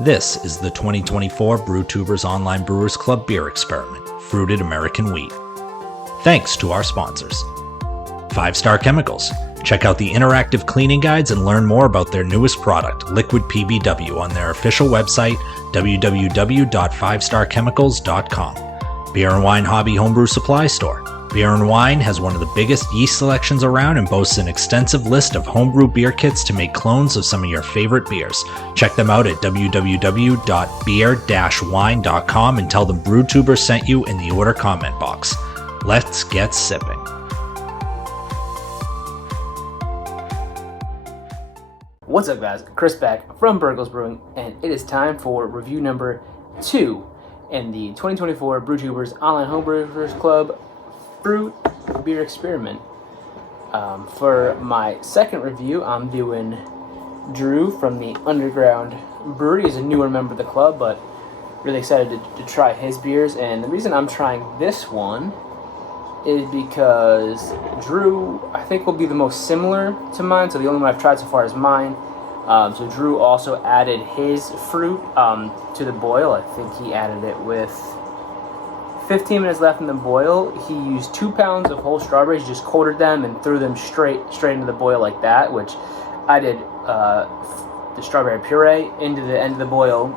This is the 2024 Brewtubers Online Brewers Club Beer Experiment, Fruited American Wheat. Thanks to our sponsors. 5 Star Chemicals. Check out the interactive cleaning guides and learn more about their newest product, Liquid PBW, on their official website, www.5starchemicals.com. Beer and Wine Hobby Homebrew Supply Store. Beer and Wine has one of the biggest yeast selections around and boasts an extensive list of homebrew beer kits to make clones of some of your favorite beers. Check them out at www.beer-wine.com and tell them Brewtubers sent you in the order comment box. Let's get sipping. What's up, guys? Chris back from Burgles Brewing, and it is time for review number 2 in the 2024 Brewtubers Online Homebrewers Club Fruit Beer Experiment. For my second review, I'm doing Drew from the Underground Brewery. He's a newer member of the club, but really excited to try his beers. And the reason I'm trying this one is because Drew, I think, will be the most similar to mine. So the only one I've tried so far is mine. So Drew also added his fruit to the boil. I think he added it with 15 minutes left in the boil. He used 2 pounds of whole strawberries, just quartered them and threw them straight into the boil like that, which I did the strawberry puree into the end of the boil.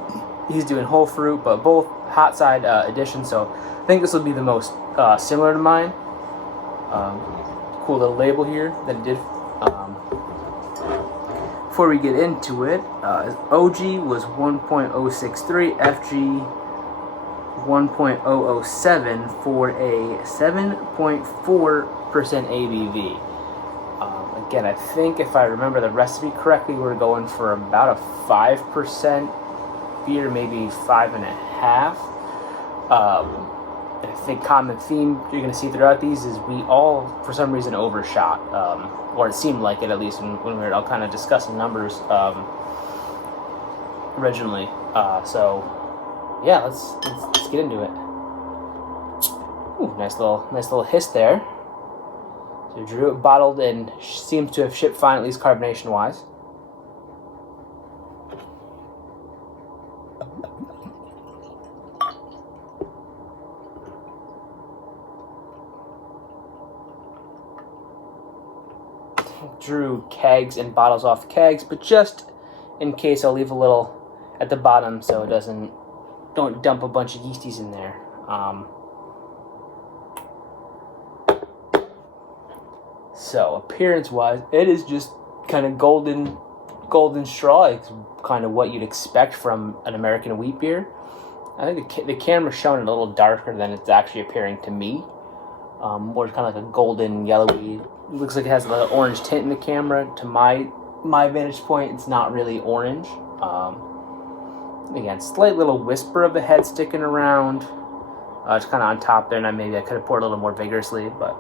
He's doing whole fruit, but both hot side additions, so I think this will be the most similar to mine. Cool little label here that it did. Before we get into it, OG was 1.063, FG 1.007 for a 7.4% ABV. Again, I think if I remember the recipe correctly, we're going for about a 5% beer, maybe 5.5. I think common theme you're going to see throughout these is we all, for some reason, overshot, or it seemed like it, at least when we were all kind of discussing numbers originally. So yeah, let's get into it. Ooh, nice little hiss there. So Drew it bottled and seems to have shipped fine, at least carbonation wise. Drew kegs and bottles off kegs, but just in case, I'll leave a little at the bottom so it don't dump a bunch of yeasties in there. So appearance wise, it is just kind of golden straw. It's kind of what you'd expect from an American wheat beer. I think the camera's showing it a little darker than it's actually appearing to me. More kind of like a golden yellowy. It looks like it has a little orange tint in the camera. To my vantage point, it's not really orange. Again, slight little whisper of the head sticking around. It's kind of on top there, and maybe I could have poured a little more vigorously, but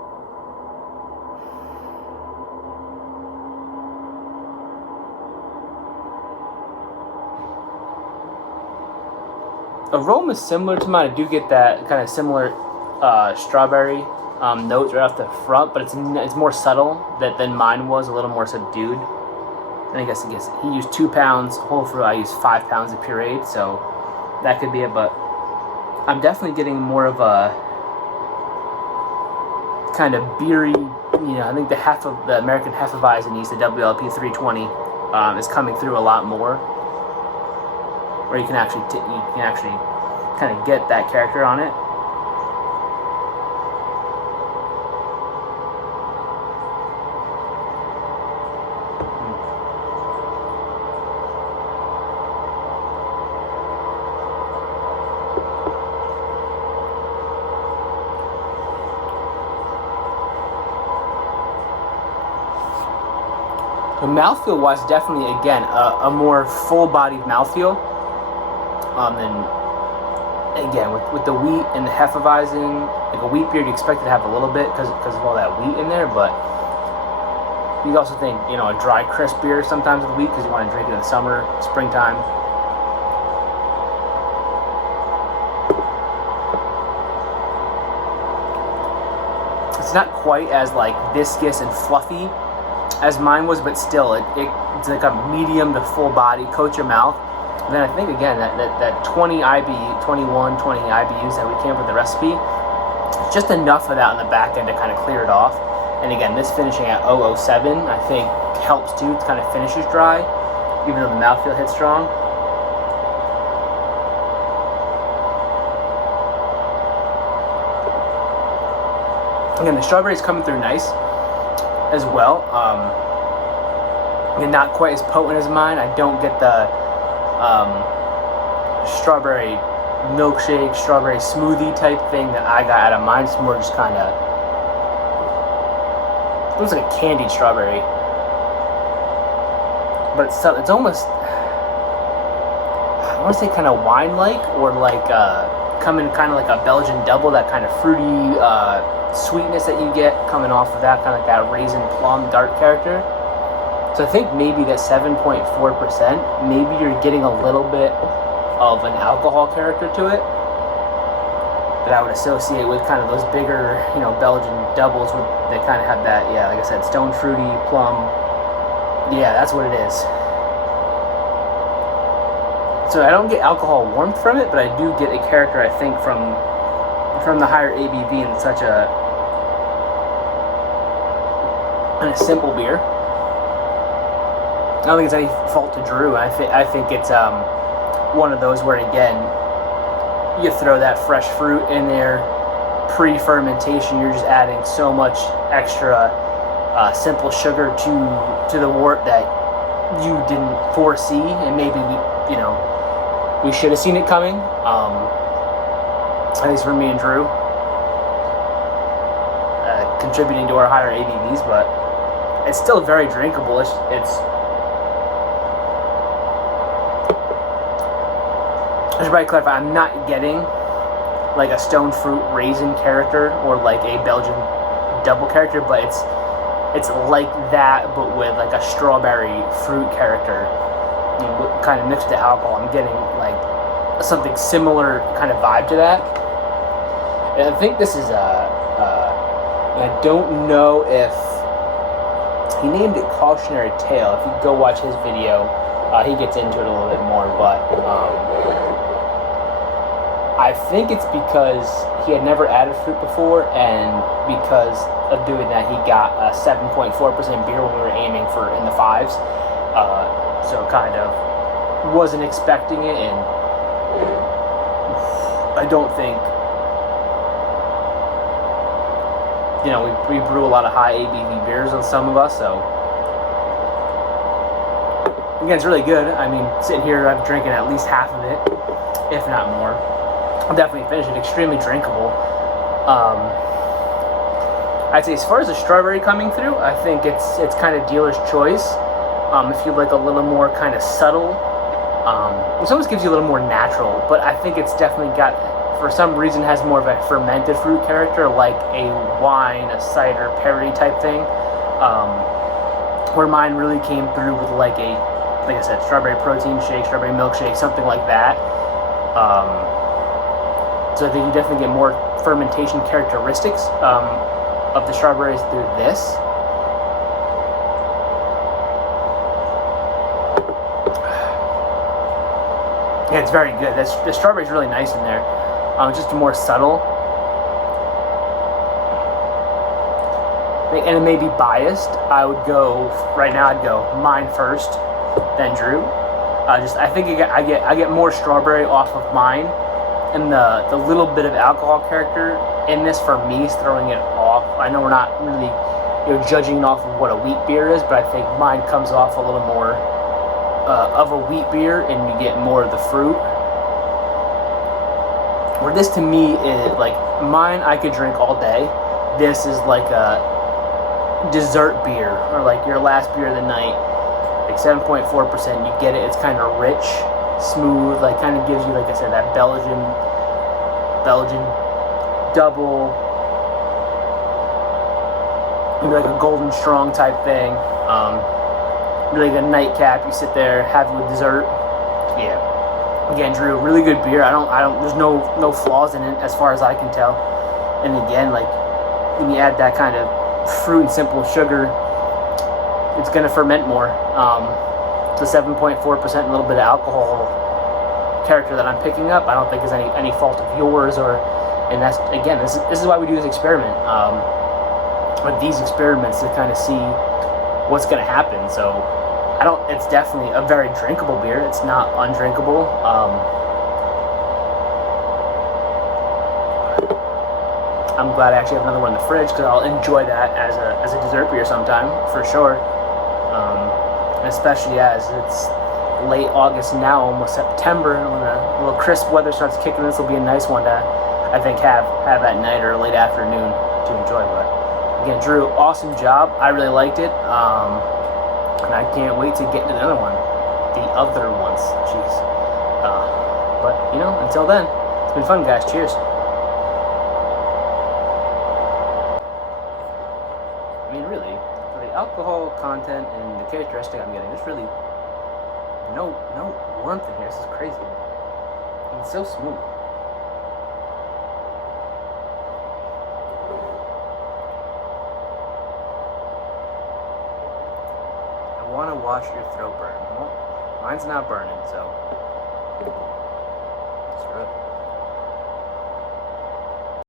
aroma is similar to mine. I do get that kind of similar strawberry notes right off the front, but it's more subtle than mine was, a little more subdued. And I guess he used 2 pounds whole fruit. I used 5 pounds of pureed, so that could be it. But I'm definitely getting more of a kind of beery. I think the American Hefeweizen yeast, the WLP 320, is coming through a lot more. Where you can actually kind of get that character on it. The mouthfeel wise, definitely again a more full-bodied mouthfeel. And again with the wheat and the Hefeweizen, like a wheat beer, you expect it to have a little bit because of all that wheat in there. But you also think a dry, crisp beer sometimes with wheat because you want to drink it in the summer, springtime. It's not quite as like viscous and fluffy as mine was, but still, it's like a medium to full body, coat your mouth. And then I think again that 20 IBU, 21, 20 IBUs that we came up with the recipe, just enough of that on the back end to kind of clear it off. And again, this finishing at 007, I think helps too. It kind of finishes dry, even though the mouthfeel hits strong. Again, the strawberry's coming through nice as well. Again, not quite as potent as mine. I don't get the strawberry milkshake, strawberry smoothie type thing that I got out of mine. It's more just kind of, it looks like a candied strawberry, but it's almost, I want to say kind of wine-like, or like coming kind of like a Belgian double, that kind of fruity sweetness that you get coming off of that, kind of like that raisin plum dark character. So I think maybe that 7.4%, maybe you're getting a little bit of an alcohol character to it that I would associate with kind of those bigger, Belgian doubles that kind of have that, like I said, stone fruity, plum. Yeah, that's what it is. So I don't get alcohol warmth from it, but I do get a character, I think, from the higher ABV and such a simple beer. I don't think it's any fault to Drew. I think it's one of those where, again, you throw that fresh fruit in there pre-fermentation. You're just adding so much extra simple sugar to the wort that you didn't foresee, and maybe we should have seen it coming. At least for me and Drew, contributing to our higher ABVs, but it's still very drinkable. I should probably clarify, I'm not getting like a stone fruit raisin character or like a Belgian double character, but it's like that, but with like a strawberry fruit character, kind of mixed with the alcohol. I'm getting like something similar kind of vibe to that. And I think this is I don't know if he named it Cautionary Tale. If you go watch his video, he gets into it a little bit more, but I think it's because he had never added fruit before, and because of doing that, he got a 7.4% beer when we were aiming for in the 5s. So kind of wasn't expecting it, and I don't think, we brew a lot of high ABV beers on some of us, so again, it's really good. I mean, sitting here, I'm drinking at least half of it, if not more. I'll definitely finish it. Extremely drinkable. I'd say as far as the strawberry coming through, I think it's kind of dealer's choice. If you like a little more kind of subtle, this almost gives you a little more natural, but I think it's definitely got, for some reason, has more of a fermented fruit character, like a wine, a cider, perry type thing, where mine really came through with like I said, strawberry protein shake, strawberry milkshake, something like that. So I think you definitely get more fermentation characteristics of the strawberries through this. Yeah, it's very good. The strawberry's really nice in there. Just more subtle. And it may be biased. I'd go mine first, then Drew. I think I get more strawberry off of mine, and the little bit of alcohol character in this for me is throwing it off. I know we're not really judging off of what a wheat beer is, but I think mine comes off a little more of a wheat beer, and you get more of the fruit. Where this to me is like, mine I could drink all day. This is like a dessert beer, or like your last beer of the night. Like 7.4%, you get it. It's kind of rich, smooth, like kind of gives you, like I said, that Belgian double, maybe like a Golden Strong type thing. Really good nightcap. You sit there, have it with dessert. Yeah. Again, Drew, really good beer. There's no flaws in it as far as I can tell. And again, like when you add that kind of fruit and simple sugar, it's going to ferment more. The 7.4%, a little bit of alcohol character that I'm picking up, I don't think is any fault of yours, and that's, again, this is why we do this experiment, with these experiments, to kind of see what's going to happen. So it's definitely a very drinkable beer. It's not undrinkable. I'm glad I actually have another one in the fridge, because I'll enjoy that as a dessert beer sometime, for sure. Especially as it's late August now, almost September, and when the little crisp weather starts kicking, this will be a nice one to, I think, have at night or late afternoon to enjoy. But again, Drew, awesome job. I really liked it, and I can't wait to get into the other ones. Jeez. But until then, it's been fun, guys. Cheers. I mean, really, for the alcohol content and the characteristic I'm getting, there's really no warmth in here. This is crazy. It's so smooth. I want to watch your throat burn. Well, mine's not burning, so screw it.